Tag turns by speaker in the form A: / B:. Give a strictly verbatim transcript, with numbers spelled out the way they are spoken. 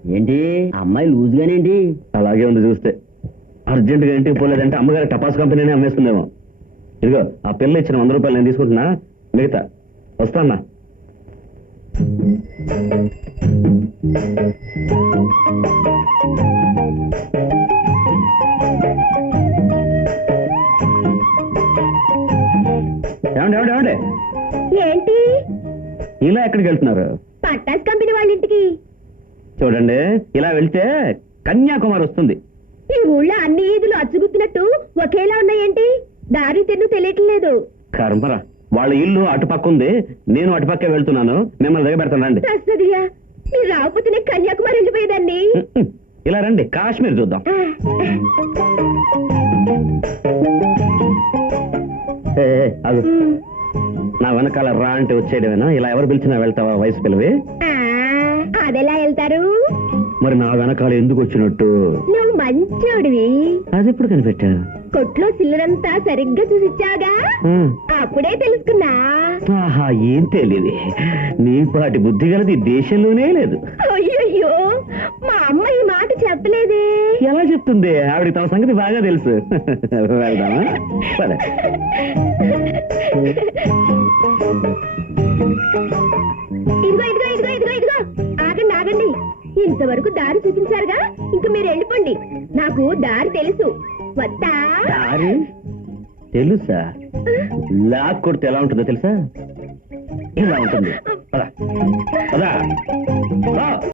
A: ఏంటి అమ్మాయి లూజ్ గానేంటి?
B: అలాగే ఉంది చూస్తే. అర్జెంట్ గా ఇంటికి పోలేదంటే అమ్మగారి టపాస్ కంపెనీనే అమ్మేస్తుందేమో. ఇదిగో ఆ పిల్ల ఇచ్చిన వంద రూపాయలు నేను తీసుకుంటున్నా, మిగతా వస్తానా. ఏమండి ఏమండి ఏమండి
C: ఏంటి?
B: ఇలా ఎక్కడికి వెళ్తున్నారు?
C: పట్టాస్ కంపెనీ వాళ్ళ ఇంటికి.
B: చూడండి, ఇలా వెళ్తే కన్యాకుమారి వస్తుంది.
C: ఈ ఊళ్ళో అన్ని ఈదులు అచ్చుగుత్తినట్టు ఒకేలా ఉన్నాయేంటి? దారి తెన్ను తెలియట్లేదు.
B: కర్మరా, వాళ్ళ ఇల్లు అటుపక్క ఉంది, నేను అటుపక్కే వెళ్తున్నాను. మిమ్మల్ని దగ్గర పెడతాను రండి.
C: సస్తదియా, మీరు రాకపోతే నేను కన్యాకుమారి వెళ్ళిపోయేదాన్ని.
B: ఇలా రండి, కాశ్మీర్ చూద్దాం. ఏ, ఏ, ఆగు. నా వెనకాల రా అంటే వచ్చేయడమేనా? ఇలా ఎవరు పిలిచినా వెళ్తావా వయసు పిల్లవి?
C: ఆ, అదెలా వెళ్తారు?
B: మరి నా వెనకాల ఎందుకు వచ్చినట్టు?
C: నువ్వు మంచోడివి.
B: అది ఎప్పుడు కనిపెట్టా?
C: కొట్లో సిల్లరంతా సరిగ్గా చూసిచ్చాగా, అప్పుడే తెలుసుకున్నా.
B: ఆహా, ఏం తెలియదు. నీ పాటి బుద్ధి గలది దేశంలోనే లేదు.
C: అయ్యయ్యో, మా అమ్మ ఈ మాట చెప్పలేదే.
B: ఎలా చెప్తుంది? ఆవిడ తమ సంగతి బాగా తెలుసు. వెళ్దామా? సరే.
C: ఇదిగో ఇదిగో ఇదిగో ఇదిగో ఇదిగో ఆగండి ఆగండి. ఇంతవరకు దారి చూపించారుగా, ఇంక మీరు వెళ్ళిపోండి. నాకు దారి తెలుసు. వద్దా?
B: దారి తెలుసా? లాక్ కొడితే ఎలా ఉంటుందో తెలుసా? ఇలా ఉంటుంది. పద. పద. పద.